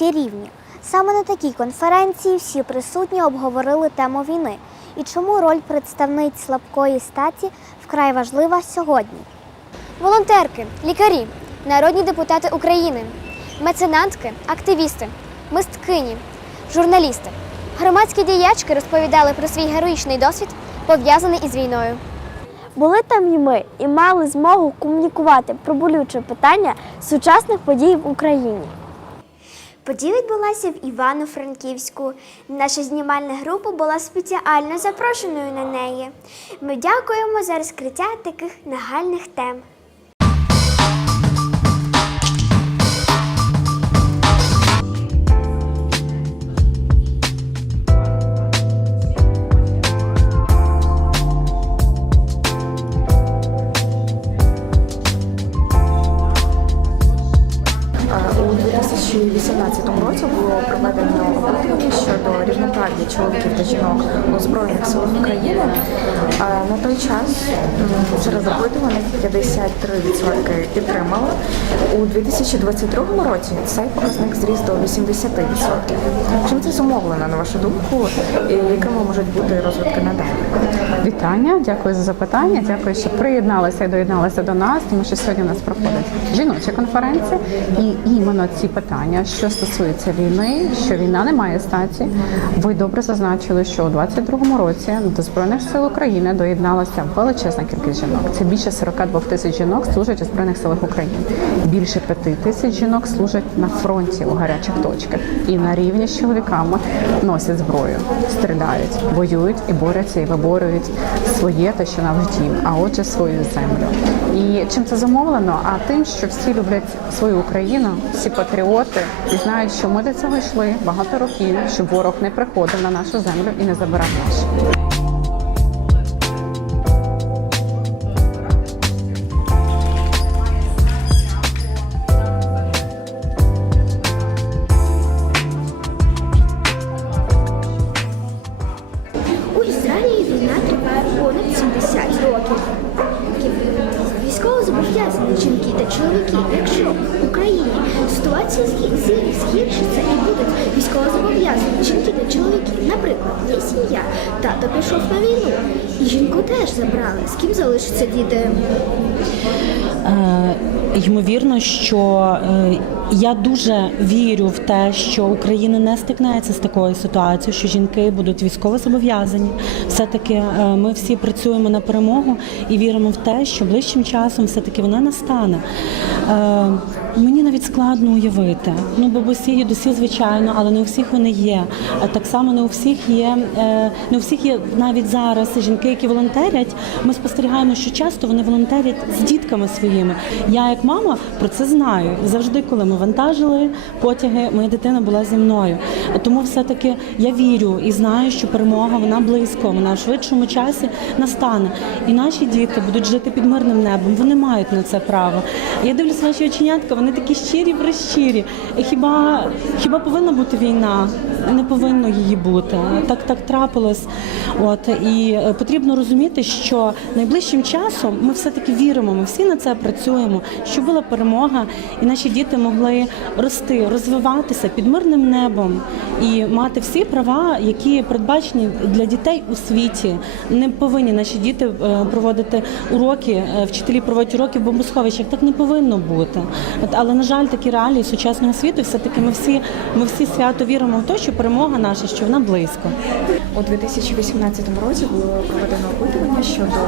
всі рівні. Саме на такій конференції всі присутні обговорили тему війни і чому роль представниць слабкої статі вкрай важлива сьогодні. Волонтерки, лікарі, народні депутати України, меценатки, активісти, мисткині, журналісти, громадські діячки розповідали про свій героїчний досвід, пов'язаний із війною. Були там і ми, і мали змогу комунікувати про болюче питання сучасних подій в Україні. Подія відбулася в Івано-Франківську. Наша знімальна група була спеціально запрошеною на неї. Ми дякуємо за розкриття таких нагальних тем. 2018 році було проведено опитування щодо рівноправ'я чоловіків та жінок у Збройних силах України. На той час м, серед опитуваних 53% підтримали. У 2022 році цей показник зріс до 80%. Чим це зумовлено, на вашу думку, і якими можуть бути розвитки надалі? Вітання, дякую за запитання. Дякую, що приєдналися і доєдналися до нас, тому що сьогодні у нас проходить жіноча конференція, і іменно ці питання, що стосується війни, що війна не має статі. Ви добре зазначили, що у 22-му році до збройних сил України доєдналася величезна кількість жінок. Це більше 42 тисяч жінок служать у збройних силах України. Більше 5 тисяч жінок служать на фронті у гарячих точках і на рівні з чоловіками носять зброю, стріляють, воюють і борються і виборюють своє те, що наш дім, а отже, свою землю. І чим це замовлено? А тим, що всі люблять свою Україну, всі патріоти і знають, що ми до цього йшли багато років, щоб ворог не приходив на нашу землю і не забирав нашу. Чоловіки, якщо в Україні ситуація згіршиться і будуть військово зобов'язані жінки та чоловіки, наприклад, є сім'я, тато пішов на війну, і жінку теж забрали. З ким залишаться діти? Е, Ймовірно, що е, я дуже вірю в те, що Україна не стикнеться з такою ситуацією, що жінки будуть військово зобов'язані. Все-таки е, ми всі працюємо на перемогу і віримо в те, що ближчим часом все-таки вона настане. Е, Мені навіть складно уявити. Ну, бабусі, дідусі, звичайно, але не у всіх вони є. Так само не у всіх є, е, не у всіх є навіть зараз жінки, які волонтерять. Ми спостерігаємо, що часто вони волонтерять з дітками своїми. Я, як мама, про це знаю. Завжди, коли ми вантажили потяги, моя дитина була зі мною. Тому все-таки я вірю і знаю, що перемога вона близько, вона в швидшому часі настане. І наші діти будуть жити під мирним небом. Вони мають на це право. Я дивлюся ваші оченятка, вони такі щирі, прищирі. Хіба хіба повинна бути війна? Не повинно її бути. Так так трапилось. От і е, потрібно розуміти, що найближчим часом ми все-таки віримо, ми всі на це працюємо, щоб була перемога, і наші діти могли рости, розвиватися під мирним небом і мати всі права, які передбачені для дітей у світі. Не повинні наші діти е, проводити уроки, е, вчителі проводять уроки в бомбосховищах. Так не повинно бути. От, але на жаль, такі реалії сучасного світу, все таки ми всі ми всі свято віримо в те, що перемога наша, що вона близько. У 2018 році було проведено опитування щодо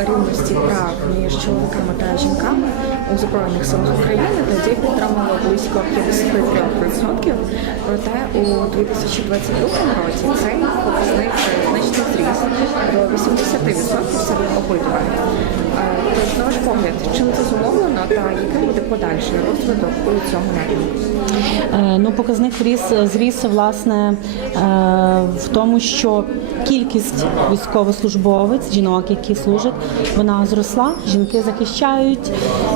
рівності прав між чоловіками та жінками у Збройних силах України. Тоді підтримало близько 53%. Проте у 2022 році цей показник значно зріс до 80% серед опитуваних. Е, Тож, на ваш погляд, чим це зумовлено та який буде подальший розвиток у цьому напрямку? Е, Ну, показник зріс, зріс власне е, в тому, що кількість військовослужбовець, жінок, які служать, вона зросла. Жінки захищають,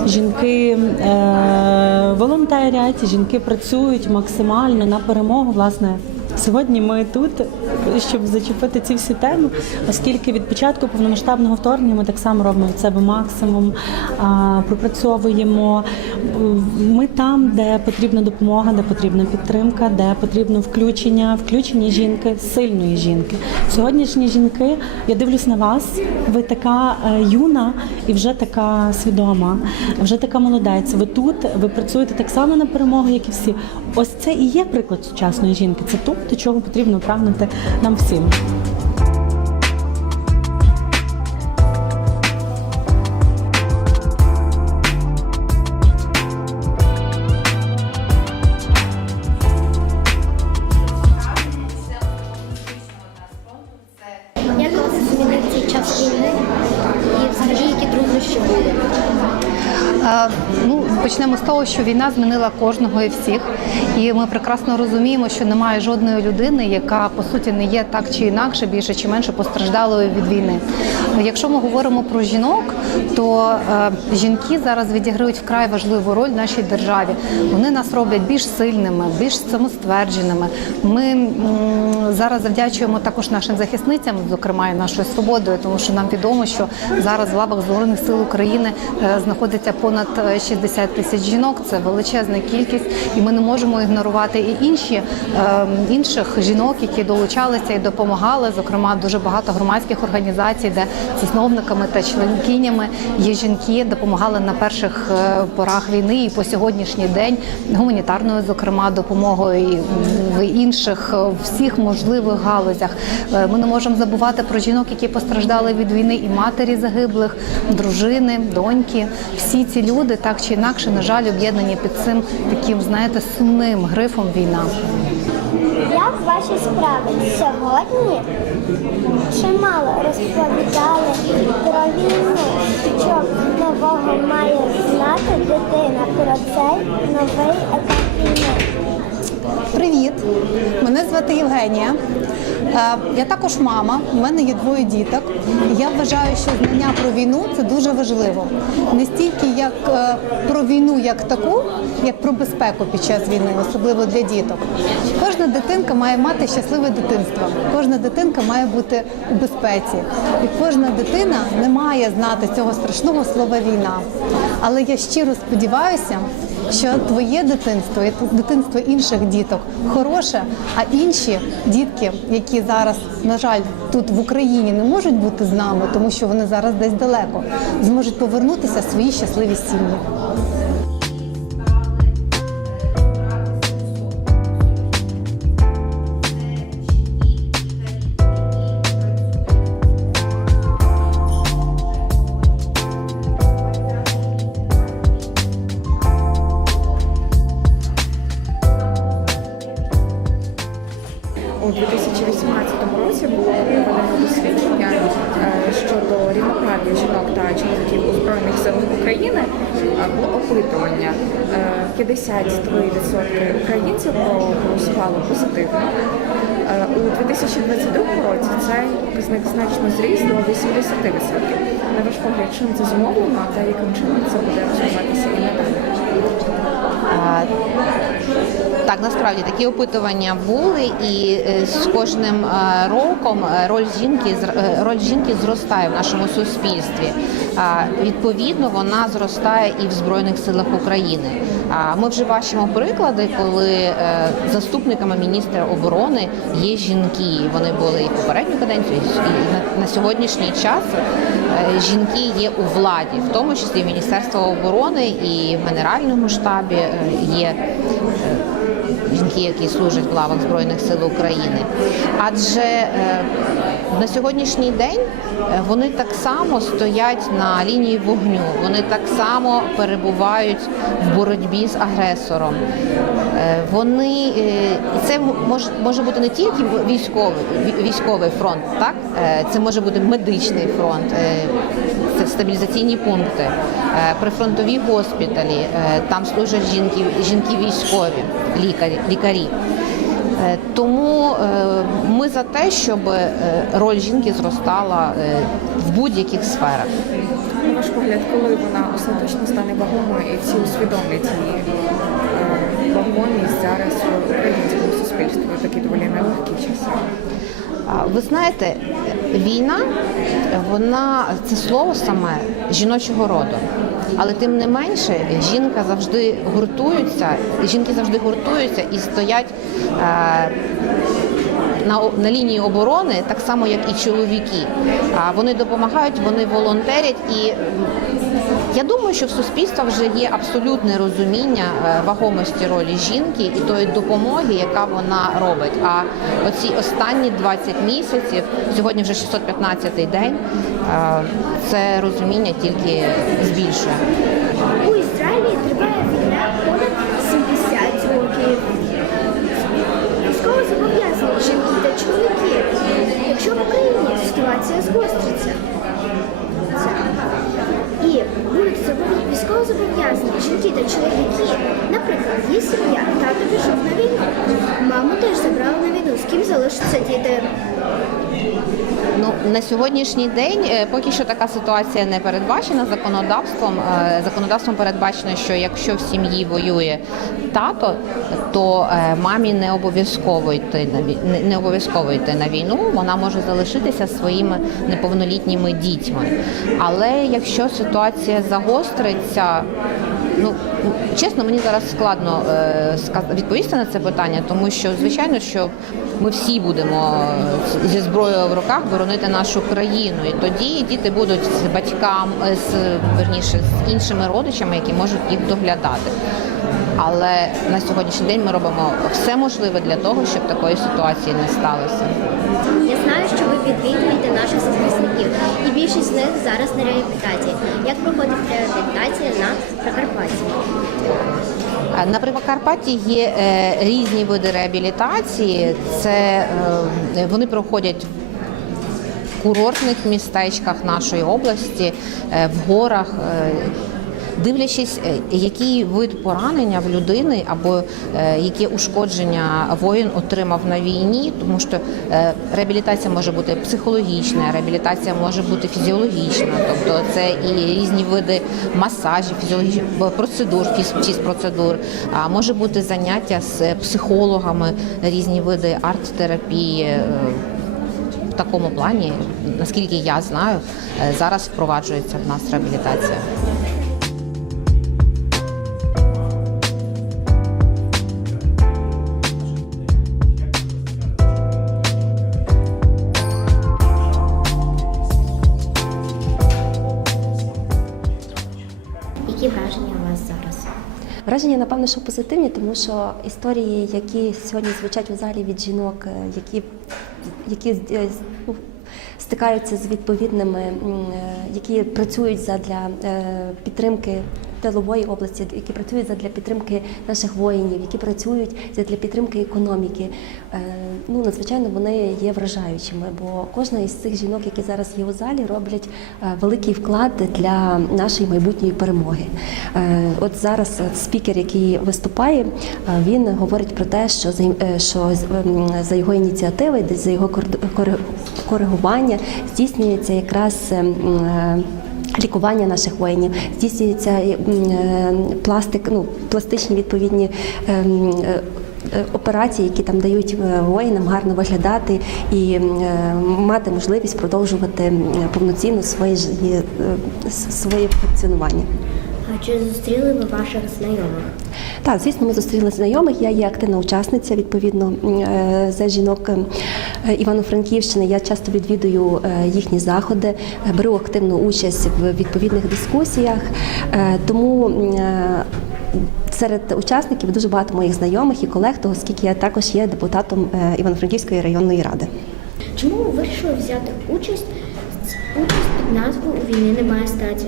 жінки е, волонтерять, жінки працюють максимально на перемогу власне Сьогодні ми тут, щоб зачепити ці всі теми, оскільки від початку повномасштабного вторгнення ми так само робимо від себе максимум, пропрацьовуємо. Ми там, де потрібна допомога, де потрібна підтримка, де потрібно включення, включення жінки, сильної жінки. Сьогоднішні жінки, я дивлюсь на вас. Ви така е, юна і вже така свідома, вже така молодець. Ви тут, ви працюєте так само на перемогу, як і всі. Ось це і є приклад сучасної жінки. Це то, до чого потрібно прагнути нам всім. Що війна змінила кожного і всіх, і ми прекрасно розуміємо, що немає жодної людини, яка по суті не є так чи інакше, більше чи менше постраждалою від війни. Якщо ми говоримо про жінок, то е, жінки зараз відіграють вкрай важливу роль в нашій державі. Вони нас роблять більш сильними, більш самоствердженими. Ми м, зараз завдячуємо також нашим захисницям, зокрема і нашою свободою, тому що нам відомо, що зараз в лавах збройних сил України е, знаходиться понад е, 60 тисяч жінок. Це величезна кількість, і ми не можемо ігнорувати і інші е, інших жінок, які долучалися і допомагали. Зокрема, дуже багато громадських організацій, де засновниками та членкинями є жінки, допомагали на перших е, порах війни і по сьогоднішній день гуманітарною, зокрема, допомогою і в інших е, всіх можливих галузях. Е, Ми не можемо забувати про жінок, які постраждали від війни, і матері загиблих, дружини, доньки. Всі ці люди так чи інакше, на жаль, об'єднані під цим таким, знаєте, сумним грифом війна. Як ваші справи сьогодні чимало розповідали про війну, що нового має знати дитина про цей новий етап війни? Привіт, мене звати Євгенія. Е, Я також мама. У мене є двоє діток. Я вважаю, що знання про війну це дуже важливо. Не стільки як е, про війну як таку, як про безпеку під час війни, особливо для діток. Кожна дитинка має мати щасливе дитинство. Кожна дитинка має бути у безпеці. І кожна дитина не має знати цього страшного слова війна. Але я щиро сподіваюся, що твоє дитинство і дитинство інших діток хороше, а інші дітки, які зараз, на жаль, тут в Україні не можуть бути з нами, тому що вони зараз десь далеко, зможуть повернутися в свої щасливі сім'ї. 53% українців проголосували позитивно. Е, У 2022 році цей показник значно зріс до 80%. На ваш погляд, чим це зумовлено та яким чином це буде розвиватися і надалі? Так, насправді такі опитування були, і е, з кожним е, роком роль жінки роль жінки зростає в нашому суспільстві. Відповідно, вона зростає і в збройних силах України. Ми вже бачимо приклади, коли е, заступниками міністра оборони є жінки. Вони були і попередню каденцію, і на- на сьогоднішній час е, жінки є у владі, в тому числі Міністерство оборони і в Генеральному штабі е, є е, які служать в лавах Збройних сил України. Адже е, на сьогоднішній день е, вони так само стоять на лінії вогню, вони так само перебувають в боротьбі з агресором. Е, Вони це може, може бути не тільки військовий військовий фронт, так це може бути медичний фронт, стабілізаційні пункти, е, прифронтові госпіталі. е, Там служать жінки, жінки військові, лікарі, лікарі. Е, Тому ми за те, щоб роль жінки зростала в будь-яких сферах. На ваш погляд, коли вона остаточно стане вагомою і всі усвідомлять її вагомість зараз в українському суспільстві такі доволі нелегкі часи? Ви знаєте, війна, вона це слово саме жіночого роду. Але тим не менше, жінка завжди гуртуються, жінки завжди гуртуються і стоять е, на, на лінії оборони, так само як і чоловіки. А вони допомагають, вони волонтерять і. Я думаю, що в суспільства вже є абсолютне розуміння е, вагомості ролі жінки і тої допомоги, яка вона робить. А оці останні 20 місяців, сьогодні вже 615-й день, е, це розуміння тільки збільшує. У Ізраїлі триває війна понад 70 років. Військово зобов'язані жінки та чоловіки. Якщо в Україні ситуація згостриться, це. І будуть зобов'я- військово зобов'язані жінки та чоловіки, наприклад, є сім'я, тато пішов на війну, маму теж забрали з ким залишаться діти. Ну на сьогоднішній день е, поки що така ситуація не передбачена законодавством. Е, Законодавством передбачено, що якщо в сім'ї воює тато, то е, мамі не обов'язково йти на не- обов'язково йти на війну. Вона може залишитися своїми неповнолітніми дітьми. Але якщо ситуація загостриться, ну чесно, мені зараз складно е, відповісти на це питання, тому що звичайно, що ми всі будемо е, зі зброєю в руках боронити нашу країну, і тоді діти будуть з батькам, е, з верніше з іншими родичами, які можуть їх доглядати. Але на сьогоднішній день ми робимо все можливе для того, щоб такої ситуації не сталося. Я знаю, що ви відвідуєте наших захисників, і більшість з них зараз на реабілітації. Як проходить реабілітація на Прикарпатті? На Прикарпатті є е, різні види реабілітації. Це е, вони проходять в курортних містечках нашої області, е, в горах. Дивлячись, е, який вид поранення в людини або е, яке ушкодження воїн отримав на війні, тому що е, реабілітація може бути психологічна, реабілітація може бути фізіологічна, тобто це і різні види масажів, фізіологічних процедур, фіз- фізпроцедур, а може бути заняття з психологами, різні види арт-терапії. В такому плані, наскільки я знаю, зараз впроваджується в нас реабілітація. Враження, напевно, що позитивні, тому що історії, які сьогодні звучать у залі від жінок, е, які, які е, ну, стикаються з відповідними, е, які працюють задля е, підтримки тилової області, які працюють задля підтримки наших воїнів, які працюють задля підтримки економіки. Е, Ну, надзвичайно вони є вражаючими, бо кожна із цих жінок, які зараз є у залі, роблять е, великий вклад для нашої майбутньої перемоги. Е, От зараз спікер, який виступає, він говорить про те, що за що ем, за його ініціативи, десь за його коригування здійснюється якраз. Лікування наших воїнів здійснюється е, е, пластик, ну пластичні відповідні ем, е, операції, які там дають воїнам гарно виглядати і мати можливість продовжувати повноцінно своє своє функціонування. Чи зустріли ви ваших знайомих? Так, звісно, ми зустріли знайомих. Я є активна учасниця відповідно е, за жінок е, Івано-Франківщини. Я часто відвідую е, їхні заходи, беру активну участь в відповідних дискусіях. Тому серед учасників дуже багато моїх знайомих і колег, того, оскільки я також є депутатом Івано-Франківської районної ради. Чому ви вирішили взяти участь? Участь під назвою У війни немає статі.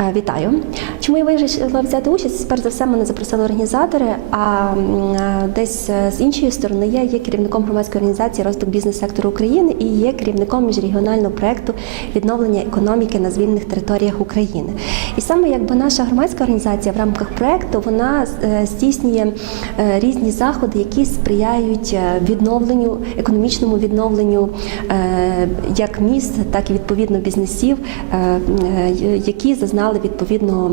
Е, Вітаю. Чому я вирішила взяти участь? Перш за все, мене запросили організатори. А е, десь е, з іншої сторони я є керівником громадської організації розвиток бізнес-сектору України і є керівником міжрегіонального проекту відновлення економіки на звільнених територіях України. І саме якби наша громадська організація в рамках проекту вона здійснює різні заходи, які сприяють відновленню, економічному відновленню як міст, так і відповідно бізнесів, які зазнали зазнали відповідно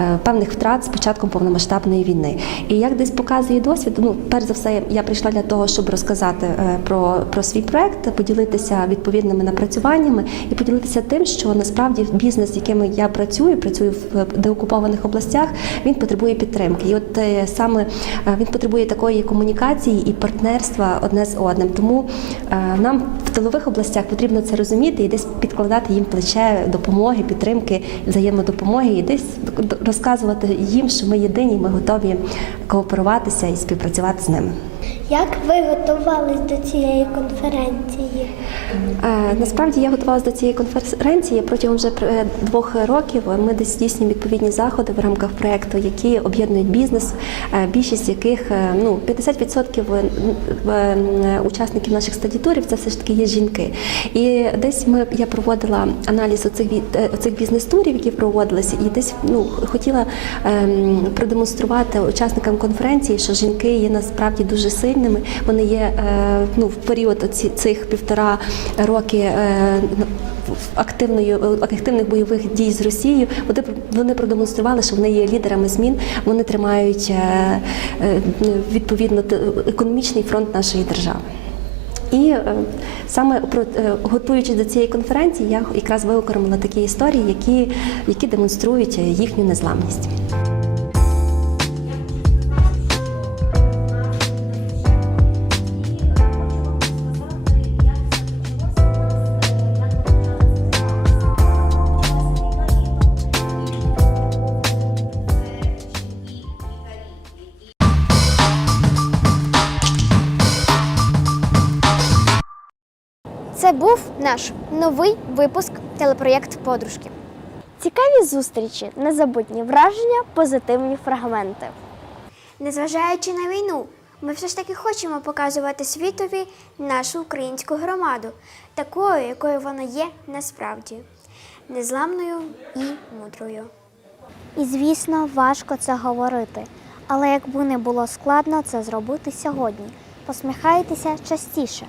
е, певних втрат з початком повномасштабної війни. І як десь показує досвід, ну перш за все, я прийшла для того, щоб розказати е, про, про свій проект, поділитися відповідними напрацюваннями і поділитися тим, що насправді бізнес, з яким я працюю, працюю в деокупованих областях, він потребує підтримки. І от е, саме е, він потребує такої комунікації і партнерства одне з одним. Тому е, нам в тилових областях потрібно це розуміти і десь підкладати їм плече допомоги, підтримки, взаємодопомоги, і десь розказувати їм, що ми єдині, ми готові кооперуватися і співпрацювати з ними. Як ви готувались до цієї конференції? Е, Насправді я готувалася до цієї конференції протягом вже е, двох років. Ми десь здійснюємо відповідні заходи в рамках проекту, які об'єднують бізнес, е, більшість яких ну 50% е, е, учасників наших стадітурів це все ж таки є жінки. І десь ми я проводила аналіз оцих оцих бізнес-турів, які проводилися, і десь ну хотіла ем, продемонструвати учасникам конференції, що жінки є насправді дуже сильними. Вони є е, ну в період оці, цих півтора роки. Е, активної активних бойових дій з Росією вони вони продемонстрували, що вони є лідерами змін. Вони тримають е, е, відповідно економічний фронт нашої держави. І е, саме про е, готуючись до цієї конференції, я якраз виокремила такі історії, які, які демонструють е, їхню незламність. Це був наш новий випуск телепроєкт Подружки. Цікаві зустрічі, незабутні враження, позитивні фрагменти. Незважаючи на війну, ми все ж таки хочемо показувати світові нашу українську громаду, такою, якою вона є насправді, незламною і мудрою. І звісно, важко це говорити. Але якби не було складно це зробити сьогодні, посміхайтеся частіше,